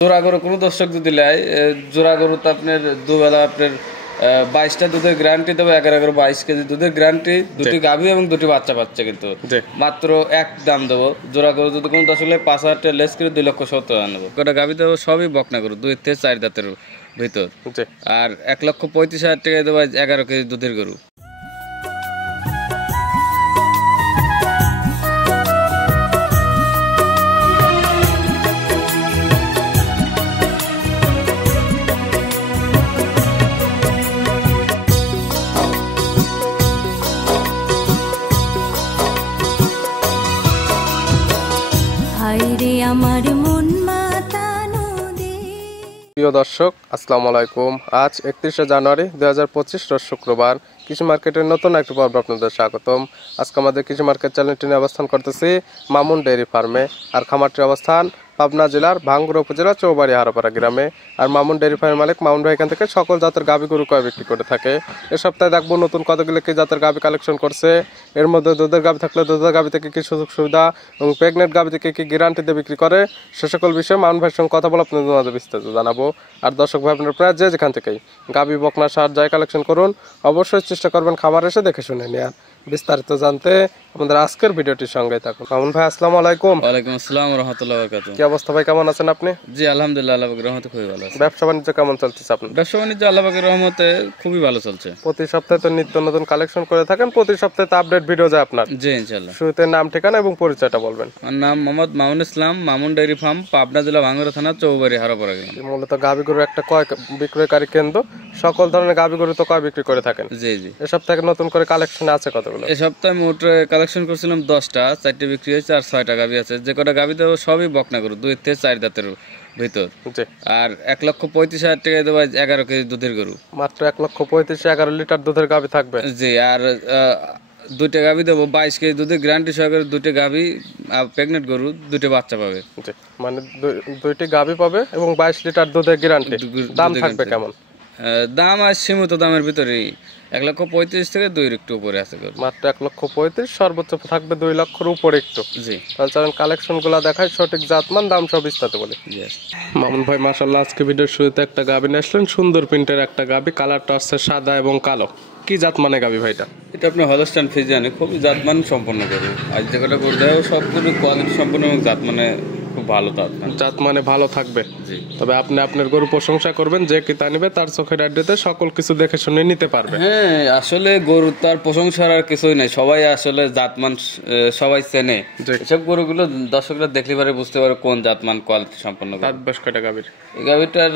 জোড়া গরু কোনো দর্শক যদি নেয়, জোড়া গরু তো আপনার দুবেলা আপনার 22টা দুধের গ্যারান্টি দেবো, 11 22 কেজি দুধের গ্যারান্টি, দুটি গাভী এবং দুটি বাচ্চা পাচ্ছে, কিন্তু মাত্র এক দাম দেবো। জোড়া গরু যদি কোনো দর্শক নেয় 5,000 টাকা লেস করে 2,70,000 নেবো। কটা গাভী দেবো, সবই বকনা গরু, 2 থেকে 4 দাঁতের ভিতর। আর 1,35,000 টাকায় দেবো 11 কেজি দুধের গরু। প্রিয় দর্শক, আসসালামু আলাইকুম। আজ 31শে জানুয়ারি 2025 রোজ শুক্রবার। কৃষি মার্কেটের নতুন একটি পর্ব আপনাদের স্বাগতম। আজকে আমাদের কৃষি মার্কেট চ্যানেলটি নিয়ে অবস্থান করতেছি মামুন ডেয়ারি ফার্মে। আর খামারটির অবস্থান পাবনা জেলার ভাঙ্গুড়া উপজেলা চৌবাড়ি হারাপাড়া গ্রামে। আর মামুন ডেয়ারি ফার্মের মালিক মামুন ভাই এখান থেকে সকল জাতের গাভী গরু কয় বিক্রি করে থাকে। এ সপ্তাহে দেখবো নতুন কতগুলো কি জাতের গাভী কালেকশন করছে। এর মধ্যে দুধের গাভী থাকলে দুধের গাভী থেকে কি সুযোগ সুবিধা এবং প্রেগনেন্ট গাভী থেকে কি গ্যারান্টিতে বিক্রি করে, সে সকল বিষয়ে মামুন ভাইয়ের সঙ্গে কথা বলে আপনাদের বিস্তারিত জানাবো। আর দর্শক ভাই, আপনার প্রায় যেখান থেকেই গাভী বকনা সার যাই কালেকশন করুন, অবশ্যই চেষ্টা করবেন খামার এসে দেখে শুনে নিয়ে। বিস্তারিত জানতে আমাদের আজকের ভিডিওটির সঙ্গে থাকুন। মামুন ভাই, আসসালামু আলাইকুম। ওয়ালাইকুম আসসালাম ওয়া রাহমাতুল্লাহি ওয়া বারাকাতুহু। কি অবস্থা ভাই, কেমন আছেন আপনি? জি আলহামদুলিল্লাহ, আল্লাহ পাকের রহমতে খুবই ভালো আছি। ব্যবসা বাণিজ্য কেমন চলতেছে আপনার? ব্যবসা বাণিজ্য আল্লাহ পাকের রহমতে খুবই ভালো চলছে। প্রতি সপ্তাহে তো নিত্য নতুন কালেকশন করে থাকেন, প্রতি সপ্তাহে তো আপডেট ভিডিও যায় আপনার। জি ইনশাআল্লাহ। শুরুতে নাম, ঠিকানা এবং পরিচয়টা বলবেন। আমার নাম মোহাম্মদ মামুন ইসলাম, মামুন ডেয়ারি ফার্ম, পাবনা জেলা ভাঙ্গুড়া থানা, চৌবাড়ি হারাপাড়া গ্রাম। মূলত গাভী গরুর একটা ক্রয় বিক্রয়কারী কেন্দ্র, সকল ধরনের গাভী গরু তো ক্রয় বিক্রি করে থাকেন। জি জি। এই সপ্তাহে নতুন করে কালেকশন আছে কতগুলো? এই সপ্তাহে মোট কালেকশন করছিলাম 10টা, 4টে বিক্রি হয়েছে আর 6টা গাভী আছে। যে কটা গাভী দেবো সবই বকনা গরু, 2 থেকে 4 দাঁতের ভিতর। আর 1,35,000 টাকায় দেবো 11 কেজি দুধের গরু। মাত্র 1,35,000 11 লিটার দুধের গাভী থাকবে। জি। আর 2টা গাভী দেবো 22 কেজি দুধের গ্যারান্টি সহকারে, 2টা গাভী প্রেগনেন্ট গরু, 2টা বাচ্চা পাবে। মানে 2টি গাভী পাবে এবং 22 লিটার দুধের গ্যারান্টি। দাম থাকবে কেমন? দাম আর সীমিত দামের ভিতরেই, 1,35,000 থেকে 2 একটু উপরে আছে। মাত্র 1,35,000, সর্বোচ্চ থাকবে 2 লক্ষের উপরে একটু। জি। তাহলে চলেন কালেকশন গুলা দেখাই, সঠিক জাতমান দাম সব বিস্তারিত বলি। মামুন ভাই মাশাআল্লাহ, আজকে ভিডিওর শুরুতে একটা গাভী নিয়ে আসলেন, সুন্দর প্রিন্টের একটা গাভী, কালারটা হচ্ছে সাদা এবং কালো। কি জাত মানে গাভী ভাইটা? এটা আপনার হলস্টাইন ফ্রিজিয়ান, খুবই জাতমান সম্পন্ন গরু। আজ যে কটা গরু দেয় সবগুলো কোয়ালিটি সম্পন্ন এবং জাত মানে খুব ভালো। জাত মানে ভালো থাকবে। তবে আপনি আপনার গরু প্রশংসা করবেন, যে কিতা নিবে তার চোখের আড্ডাতে সকল কিছু দেখে শুনে নিতে পারবে। হ্যাঁ, আসলে গরু তার প্রশংসার আর কিছুই নাই, সবাই আসলে জাতমান সবাই চেনে। এসব গরুগুলো দর্শকরা দেখলে পারে বুঝতে পারে কোন জাতমান কোয়ালিটি সম্পন্ন। দাঁত বেশ কয়টা গাভীর? এই গাভীটার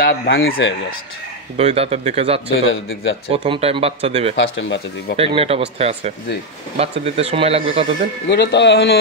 দাঁত ভাঙিছে, জাস্ট 2 দাঁতের দিকে যাচ্ছে। 2 দাঁতের দিকে যাচ্ছে। প্রথম টাইম বাচ্চা দেবে? ফার্স্ট টাইম বাচ্চা দিবে। প্রেগনেন্ট অবস্থায় আছে। জি। বাচ্চা দিতে সময় লাগবে কতদিন? গরু তো এখনো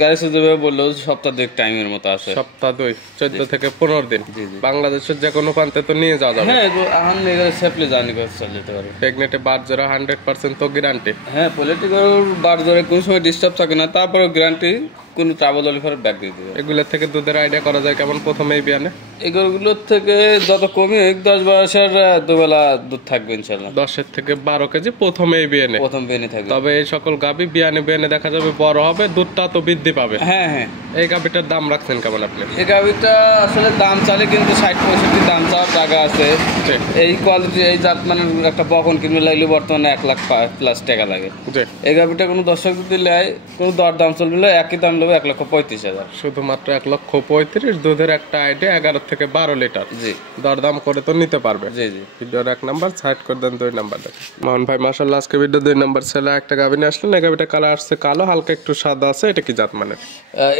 গাড়ি দেবে বললেও সপ্তাহ 2 টাইমের মতো আছে। সপ্তাহ 2, 14 থেকে 15 দিন। বাংলাদেশের যে কোনো প্রান্তে তো নিয়ে যাওয়া যাবে। হ্যাঁ, এখন এগুলো সেফলি জার্নি করে চলে যেতে পারে। প্রেগনেন্টে বাট জোড়া 100% তো গ্যারান্টি। হ্যাঁ, পোল্ট্রি গরুর বাট জোড়া কোনো সময় ডিস্টার্ব থাকে না, তারপরেও গ্যারান্টি কোনো ট্রাভেল হলে পরে ব্যাক দিয়ে দেবে। এগুলোর থেকে দুধের আইডিয়া করা যায় কেমন প্রথমেই বিয়ানে? এই গরুগুলোর থেকে যত কমই হোক 10-12 দুবেলা দুধ থাকবে ইনশাল্লাহ। 10 থেকে 12 কেজি প্রথমেই বিয়ানে। প্রথম বিয়ানে থাকবে। তবে এই সকল গাভী বিয়ানে দেখা যাবে বড় হবে, দুধটা তো বৃদ্ধি পাবে। হ্যাঁ হ্যাঁ। এই গাভীটার দাম রাখছেন কেমন আপনি? এই গাভীটা আসলে দাম চালে কিন্তু 60-65 দাম চাওয়ার টাকা আছে। এই কোয়ালিটি এই জাত মানে একটা বকন কিনবে লাগলে বর্তমানে 1 লাখ প্লাস টাকা লাগে। এই গাভীটা কোনো দর্শক যদি নেয়, কোনো দর দাম চলবে না, একই দাম নেবে 1,35,000। শুধুমাত্র 1,35,000, দুধের একটা আইডিয়া 11 থেকে 12 লিটার। জি। দরদাম করে তো নিতে পারবে। জি জি। ভিডিওর 1 নাম্বার সাইড করে দেন, 2 নাম্বার দেখেন। মোহন ভাই মাশাআল্লাহ, আজকে ভিডিও 2 নাম্বার ছেলে একটা গাভী নিয়ে আসলেন। এই গাভীটা কালার আসছে কালো, হালকা একটু সাদা আছে। এটা কি জাত মানে?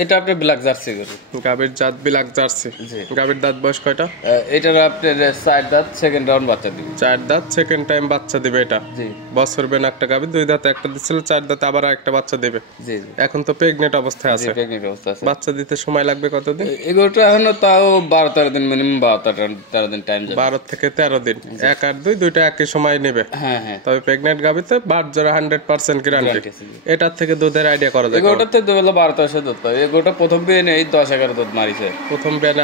এটা আপনার ব্ল্যাক জার্সি গরু। গাভীর জাত ব্ল্যাক জার্সি। জি। গাভীর দাঁত বয়স কয়টা? এটার আপনার 4 দাঁত, সেকেন্ড রাউন্ড বাচ্চা দিবে। 4 দাঁত, সেকেন্ড টাইম বাচ্চা দিবে এটা। জি। বছর বেন একটা গাভী, 2 দাঁত একটা দিছিল, 4 দাঁত আবার একটা বাচ্চা দিবে। জি জি। এখন তো প্রেগনেন্ট অবস্থায় আছে। প্রেগনেন্ট অবস্থা আছে। বাচ্চা দিতে সময় লাগবে কতদিন? এই গরুটা এখনো তাও 12-13 দিন, মিনিমাম 12-13 দিন টাইম যাবে। 12 থেকে 13 দিন। 1 আর 2 দুইটা একই সময় নেবে। হ্যাঁ হ্যাঁ। তবে প্রেগনেন্ট গাভীতে বাট জোড়া 100% গ্যারান্টি। এটার থেকে দুধের আইডিয়া করা যায়। এই গরুটাতে দুবেলা 12-13 দুধ পাবে। এই গরুটা প্রথম বিয়ানে 10-11 দুধ মারিছে। প্রথম বিয়ানে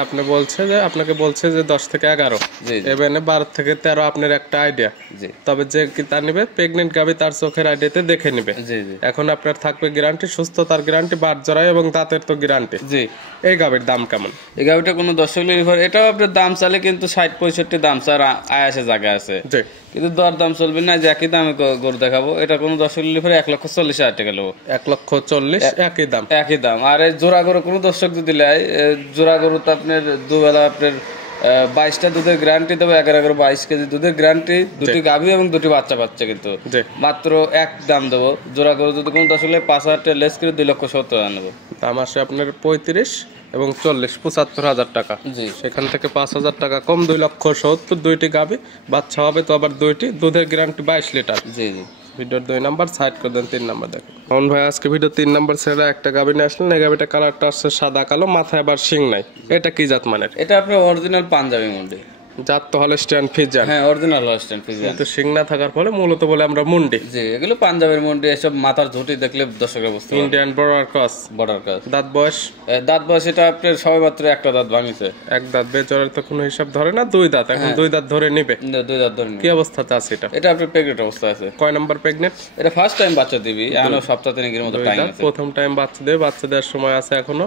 আপনাকে বলছে যে 10 থেকে 11। জি। এবারে 12 থেকে 13 আপনার একটা আইডিয়া। জি। তবে যে কি তা নেবে প্রেগনেন্ট গাভী তার চোখের আইডিয়াতে দেখে নেবে। জি জি। এখন আপনার থাকবে গ্যারান্টি, সুস্থতার গ্যারান্টি, বাট জোড়া জরাই এবং দাঁতের তো গ্যারান্টি। জি। এই গাভীর দাম কেমন? এই গাভিটা কোনো দর্শক লিভার, এটাও আপনার দাম চালে কিন্তু 60-65 দাম স্যার আয়াসে জায়গা আছে, জি। কিন্তু দর দাম চলবে না। যে একই দামে গরু দেখাবো, এটা কোনো দর্শক লিভার 1,40,000 টাকা নেবো। 1,40,000 একই দাম। একই দাম। আর এই জোড়া গরু কোনো দর্শক যদি লেয়, জোড়া গরু তো আপনার দুবেলা আপনার 22টা দুধের গ্যারান্টি দেবো, 11-22 কেজি দুধের গ্যারান্টি, দুটি গাভী এবং দুটি বাচ্চা পাচ্ছে, কিন্তু মাত্র এক দাম দেবো। জোড়া গরু যদি কোনো দর্শক লেয় 5,000 টাকা লেস করে 2,70,000 নেবো। দাম আসে আপনার 35 এবং 40, 75,000 টাকা। জি। সেখান থেকে 5,000 টাকা কম, 2,70,000, দুইটি গাভী, বাচ্চা হবে তো আবার দুইটি, দুধের গ্যারান্টি 22 লিটার। জি জি। ভিডিওর 2 নাম্বার সাইড করে দেন, 3 নাম্বার দেখেন। মোহন ভাই আজকে ভিডিও 3 নাম্বার ছেড়ে একটা গাভী নিয়ে আসলেন। এই গাভীটা কালারটা আসছে সাদা কালো, মাথায় আবার শিং নাই। এটা কি জাত মানের? এটা আপনার অরিজিনাল পাঞ্জাবি মুন্ডি। জাত তো হলস্টাইন ফ্রিজিয়ান। হ্যাঁ, অরিজিনাল হলস্টাইন ফ্রিজিয়ান। কিন্তু শিং না থাকার ফলে মূলত বলে আমরা মুন্ডি। জি, এগুলো পাঞ্জাবের মুন্ডি। এসব মাথার ঝুঁটি দেখলে দর্শকের বুঝতে পারবে। Indian border cross. Border cross. দাঁত বয়স? দাঁত বয়স এটা আপনার সবে মাত্র একটা দাঁত ভাঙিছে। এক দাঁত, বেজরের তো কোনো হিসাব ধরে না, 2 দাঁত। এখন 2 দাঁত ধরে নিবে। 2 দাঁত ধরে কি অবস্থাতে আছে এটা? এটা আপনার প্রেগনেন্ট অবস্থা আছে। কয় নাম্বার প্রেগনেন্ট? এটা ফার্স্ট টাইম বাচ্চা দিবি, এখনো সপ্তাহ 3 এর মতো টাইম আছে। প্রথম টাইম বাচ্চা দেবে, বাচ্চা দেওয়ার সময় আছে এখনো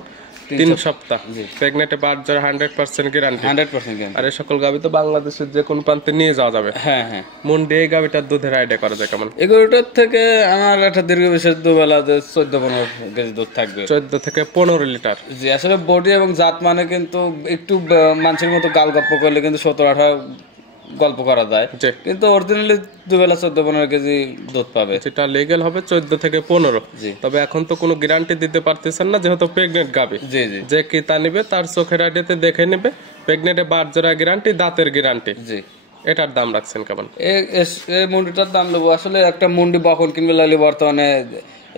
3 সপ্তাহ। প্রেগনেন্টে বাচ্চার 100% গ্যারান্টি। 100% গ্যারান্টি। আর এই সকল গাভী তো বাংলাদেশের যে কোনো প্রান্তে নিয়ে যাওয়া যাবে। হ্যাঁ হ্যাঁ। মুন্ডি এই গাভীটার দুধের আইডিয়া করা যায় কেমন? এগুলোটার থেকে আমার একটা দীর্ঘ বিশেষ দুবেলা 14-15 কেজি দুধ থাকবে। 14 থেকে 15 লিটার। জি, আসলে বডি এবং জাত মানে কিন্তু একটু মানুষের মতো গাল গপ্প করলে কিন্তু 17-18 গল্প করা যায়, কিন্তু অরিজিনালি দুবেলা 14-15 কেজি দুধ পাবে। যেটা লিগ্যাল হবে 14 থেকে 15। জি। তবে এখন তো কোনো গ্যারান্টি দিতে পারতেছেন না, যেহেতু প্রেগনেন্ট গাভী। জি জি। যে কি তা নিবে তার চোখের আইডিয়াতে দেখে নেবে। প্রেগনেন্টে বাচ্চারা গ্যারান্টি, দাঁতের গ্যারান্টি। জি। এটার দাম রাখছেন কেমন? এই মুন্ডিটার দাম নেবো আসলে একটা মুন্ডি বকন কিনবে লাগলে বর্তমানে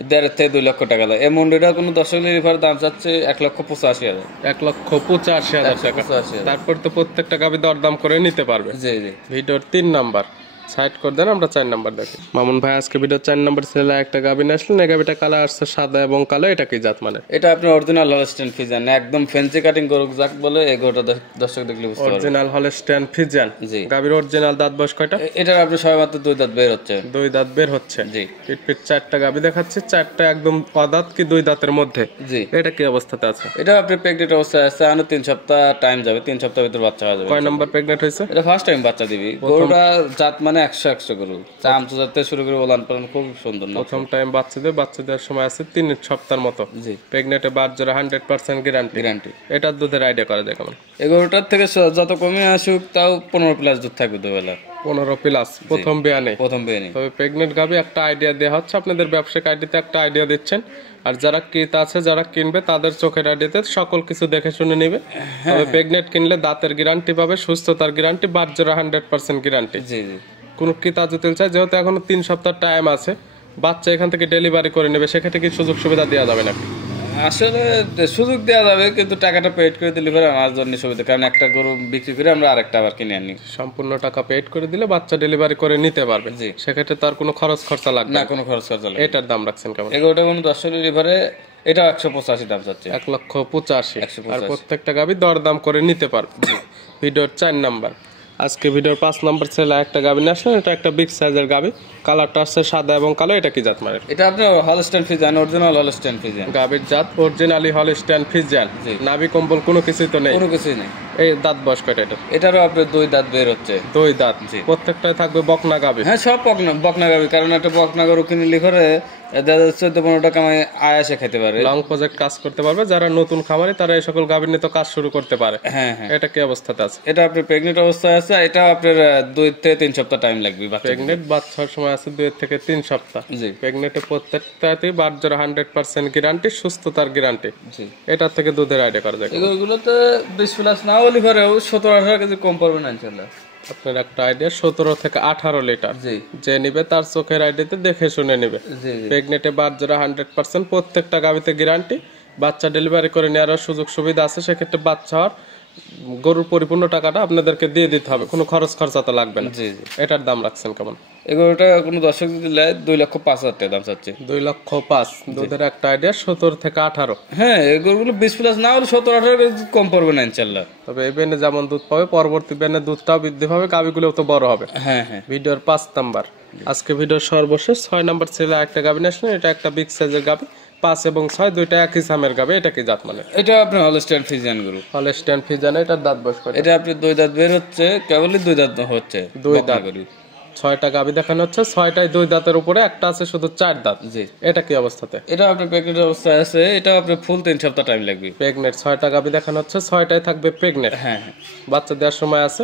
1.5 থেকে 2 লক্ষ টাকা লাগে। এই মুন্ডিটা কোনো দর্শক লিভার দাম চাচ্ছে 1,85,000। 1,85,000 টাকা। তারপর তো প্রত্যেকটা গাভী দরদাম করে নিতে পারবে। জি জি। ভিডিওর 3 নাম্বার সাইড করে দেন, আমরা 4 নাম্বার দেখি। মামুন ভাই আজকে ভিডিও 4 নাম্বার ছেলে একটা গাভী নিয়ে আসলেন। এই গাভীটা কালার আসছে সাদা এবং কালো। এটা কি জাত মানে? এটা আপনার অরিজিনাল হলস্টাইন ফ্রিজিয়ান, একদম ফেন্সি কাটিং গরু যাক বলে। এগুলোটা দর্শক দেখলে বুঝতে পারবে। Original Holstein Friesian. জি। গাভীর অরিজিনাল দাঁত বয়স কয়টা? এটা আপনার সবে মাত্র 2 দাঁত বের হচ্ছে। 2 দাঁত বের হচ্ছে। জি। পিট 4টা গাভী দেখাচ্ছে, 4টা একদম অদাঁত কি 2 দাঁতের মধ্যে। জি। এটা কি অবস্থাতে আছে? এটা আপনার প্রেগনেন্ট অবস্থায় আছে, আরো 3 সপ্তাহ টাইম যাবে। 3 সপ্তাহের ভিতর বাচ্চা হয়ে যাবে। কয় নাম্বার প্রেগনেন্ট হয়েছে? এটা ফার্স্ট টাইম বাচ্চা দিবি। গরুটা জাত মানে 100 গরু, চামচু জাত থেকে শুরু করে ওলান পালান খুব সুন্দর। প্রথম টাইম বাচ্চা দেওয়ার সময় আছে 3 সপ্তাহের মতো। জি। প্রেগনেন্টে বাচ্চারা 100% গ্যারান্টি। এটার দুধের আইডিয়া করা যায় কেমন? এই গরুটার থেকে যত কমে আসুক তাও 15 প্লাস দুধ থাকবে দুবেলা। 15 প্লাস প্রথম বিয়ানে। প্রথম বিয়ানে। তবে প্রেগনেন্ট গাভী একটা আইডিয়া দেওয়া হচ্ছে, আপনাদের ব্যবসায়িক আইডিয়াতে একটা আইডিয়া দিচ্ছেন। আর যারা ক্রেতা আছে, যারা কিনবে, তাদের চোখের আইডিয়াতে সকল কিছু দেখে শুনে নেবে। তবে প্রেগনেন্ট কিনলে দাঁতের গ্যারান্টি পাবে, সুস্থতার গ্যারান্টি, বাচ্চারা 100% গ্যারান্টি। জি জি। কোনো ক্রেতা যদি চায়, যেহেতু এখনো 3 সপ্তাহ টাইম আছে, বাচ্চা এখান থেকে ডেলিভারি করে নেবে, সেক্ষেত্রে কি সুযোগ সুবিধা দেওয়া যাবে নাকি? আসলে সুযোগ দেওয়া যাবে, কিন্তু টাকাটা পেড করে দিলে পরে আমার জন্য সুবিধা, কারণ একটা গরু বিক্রি করে আমরা আরেকটা আবার কিনে আনি। সম্পূর্ণ টাকা পেড করে দিলে বাচ্চা ডেলিভারি করে নিতে পারবে। জি। সেক্ষেত্রে তার কোনো খরচ খরচা লাগবে না, কোনো খরচ খরচা লাগে। এটার দাম রাখছেন কেমন? এগুলোটা কোনো 10 লিভারে এটা 185 দাম চাচ্ছে। 1,85,000। আর প্রত্যেকটা গাভী দরদাম করে নিতে পারবে। ভিডিওর 4 নাম্বার। আজকে ভিডিওর 5 নাম্বার ছেলে একটা গাভী নিয়ে আসলেন। এটা একটা বিগ সাইজের গাভী, কালারটা আসছে সাদা এবং কালো। এটা কি জাত মানে? এটা আপনার Holstein Friesian, original Holstein Friesian. গাভীর জাত অরিজিনালি হলস্টাইন ফ্রিজিয়ান। নাভি কম্বল কোনো কিছুই তো নেই। কোনো কিছুই নেই। এই দাঁত বয়স কয়টা এটা? এটারও আপনার 2 দাঁত বের হচ্ছে। 2 দাঁত। প্রত্যেকটাই থাকবে বকনা গাভী। হ্যাঁ, সব বকনা গাভী, কারণ একটা বকনা গরু কিনলে করে 14-15 টাকা আয়াসে খেতে পারে। লং প্রজেক্ট কাজ করতে পারবে। যারা নতুন খামারি তারা এই সকল গাভী নিয়ে তো কাজ শুরু করতে পারে। হ্যাঁ হ্যাঁ। এটা কি অবস্থাতে আছে? এটা আপনার প্রেগনেন্ট অবস্থায় আছে। এটা আপনার 2 থেকে 3 সপ্তাহ টাইম লাগবে। প্রেগনেন্ট বাচ্চার সময় আছে 2 থেকে 3 সপ্তাহ। জি। প্রেগনেন্টে প্রত্যেকটাতেই বাচ্চারা 100% গ্যারান্টি, সুস্থতার গ্যারান্টি। জি। এটার থেকে দুধের আইডিয়া করা যায়। এগুলোতে 20 প্লাস না হলে পরেও 17-18 কেজি কম পড়বে না ইনশাআল্লাহ। আপনার একটা আইডিয়া 17 থেকে 18 লিটার। জি। যে নিবে তার চোখের আইডিয়াতে দেখে শুনে নিবে। জি। প্রেগনেন্টে বাচ্চারা 100%, প্রত্যেকটা গাভীতে গ্যারান্টি। বাচ্চা ডেলিভারি করে নেওয়ার সুযোগ সুবিধা আছে। সেক্ষেত্রে বাচ্চা হওয়ার গরুর পরিপূর্ণ টাকাটা আপনাদেরকে দিয়ে দিতে হবে, কোনো খরচ খরচা তো লাগবে না। জি জি। এটার দাম রাখছেন কেমন? এগুলোটা কোনো দর্শক যদি নেয় 2,05,000 টাকা দাম চাচ্ছে। 2,05,000। দুধের একটা আইডিয়া 17 থেকে 18। হ্যাঁ, এগুলো 20 প্লাস না হলে 17-18 কেজি কম পড়বে না ইনশাআল্লাহ। তবে এই বেনে যেমন দুধ পাবে, পরবর্তী বেনে দুধটাও বৃদ্ধি পাবে, গাভীগুলোও তো বড় হবে। হ্যাঁ হ্যাঁ। ভিডিওর 5 নাম্বার। আজকে ভিডিওর সর্বশেষ 6 নাম্বার ছেলে একটা গাভী নিয়ে আসলেন। এটা একটা বিগ সাইজের গাভী, 5 এবং 6 দুইটা একই সামের গাবে, এটা কি জাত মানে? এটা আপনার হলস্টাইন ফ্রিজিয়ান গরু। হলস্টাইন ফ্রিজিয়ান, এটার দাঁত বয়স কয়টা? এটা আপনি 2 দাঁত বের হচ্ছে, কেবলই 2 দাঁত হচ্ছে। 2 দাঁত গরু, 6টা গাবি দেখানো হচ্ছে, 6টাই 2 দাঁতের উপরে, একটা আছে শুধু 4 দাঁত। জি। এটা কি অবস্থাতে? এটা আপনার প্রেগনেন্ট অবস্থায় আছে, এটা আপনার ফুল 3 সপ্তাহ টাইম লাগবে। প্রেগনেন্ট, 6টা গাবি দেখানো হচ্ছে, 6টাই থাকবে প্রেগনেন্ট। হ্যাঁ। বাচ্চা দেওয়ার সময় আছে?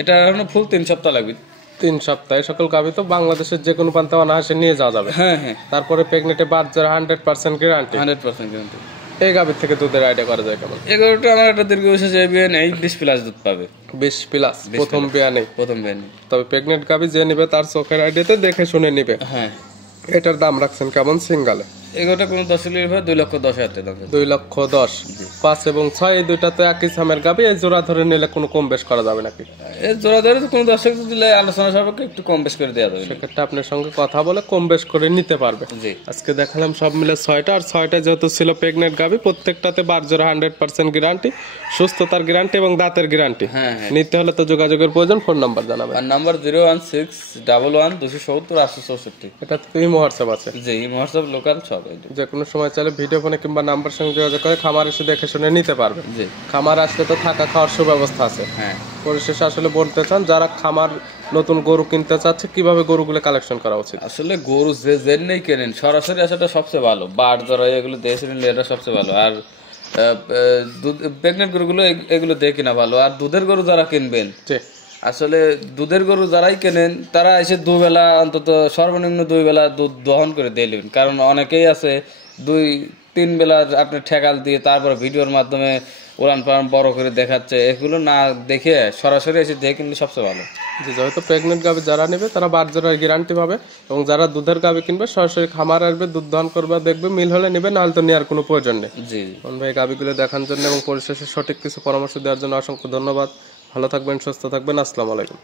এটা এখন ফুল 3 সপ্তাহ লাগবে। 3 সপ্তাহ। সকল গাবি তো বাংলাদেশের যে কোনো প্রান্তে অনায়াসে নিয়ে যাওয়া যাবে। হ্যাঁ। তারপরে প্রেগনেন্টে বাচ্চার 100% গ্যারান্টি। 100% গ্যারান্টি। এই গাবির থেকে দুধের আইডিয়া করা যায় কেমন? এই গরুটা আমার একটা দীর্ঘ বয়সে যাবেন 20 প্লাস দুধ পাবে। 20 প্লাস প্রথম বিয়ানে। তবে প্রেগনেন্ট গাবি যে নিবে তার চোখের আইডিয়াতে দেখে শুনে নিবে। হ্যাঁ। এটার দাম রাখছেন কেমন সিঙ্গালে? এগুলোটা কোনো দশলির ভাই 2,10,000 টাকা। 2,10,000। 5 এবং 6 এই দুইটা তো একই সামের গাবি, এই জোড়া ধরে নিলে কোনো কম বেশ করা যাবে নাকি? এই জোড়া ধরে কোনো দর্শক দিলে আলোচনা সাপেক্ষে একটু কম বেশ করে দেওয়া যাবে। সেক্ষেত্রে আপনার সঙ্গে কথা বলে কম বেশ করে নিতে পারবে। জি। আজকে দেখালাম সব মিলে 6টা, আর 6টা যেহেতু ছিল প্রেগনেন্ট গাবি, প্রত্যেকটাতে বারজোড়া 100% গ্যারান্টি, সুস্থতার গ্যারান্টি এবং দাঁতের গ্যারান্টি। হ্যাঁ। নিতে হলে তো যোগাযোগের প্রয়োজন। ফোন নাম্বার জানাবেন। আর নাম্বার 01611 270 864। এটা তো এই হোয়াটসঅ্যাপ আছে? জি, হোয়াটসঅ্যাপ লোকাল সব। যে কোনো সময় চাইলে ভিডিও ফোনে কিংবা নাম্বার সঙ্গে যোগাযোগ করে খামার এসে দেখে শুনে নিতে পারবে। জি। খামার আসলে তো থাকা খাওয়ার সুব্যবস্থা আছে। হ্যাঁ। পরিশেষে আসলে বলতে চান যারা খামার নতুন গরু কিনতে চাচ্ছে কিভাবে গরুগুলো কালেকশন করা উচিত? আসলে গরু যে জেনেই কেনেন সরাসরি আসাটা সবচেয়ে ভালো। বাট ধরা এগুলো দেশে নিলে এটা সবচেয়ে ভালো। আর প্রেগনেন্ট গরুগুলো এগুলো দিয়ে কিনা ভালো। আর দুধের গরু যারা কিনবেন, আসলে দুধের গরু যারাই কেনেন তারা এসে দুবেলা অন্তত সর্বনিম্ন 2 বেলা দুধ দহন করে দিয়ে নেবেন। কারণ অনেকেই আছে 2-3 বেলা আপনি ঠেকাল দিয়ে তারপর ভিডিওর মাধ্যমে উড়ান পাড়ান বড় করে দেখাচ্ছে। এগুলো না দেখে সরাসরি এসে দিয়ে কিনলে সবচেয়ে ভালো। জি, যেহেতু প্রেগনেন্ট গাভি যারা নেবে তারা বারজোড়ার গ্যারান্টি পাবে, এবং যারা দুধের গাভি কিনবে সরাসরি খামার আসবে, দুধ দহন করবে, দেখবে মিল হলে নেবে, নাহলে তো নেওয়ার কোনো প্রয়োজন নেই। জি। ভাই গাভিগুলো দেখার জন্য এবং পরিশেষে সঠিক কিছু পরামর্শ দেওয়ার জন্য অসংখ্য ধন্যবাদ। ভালো থাকবেন, সুস্থ থাকবেন। আসসালামু আলাইকুম।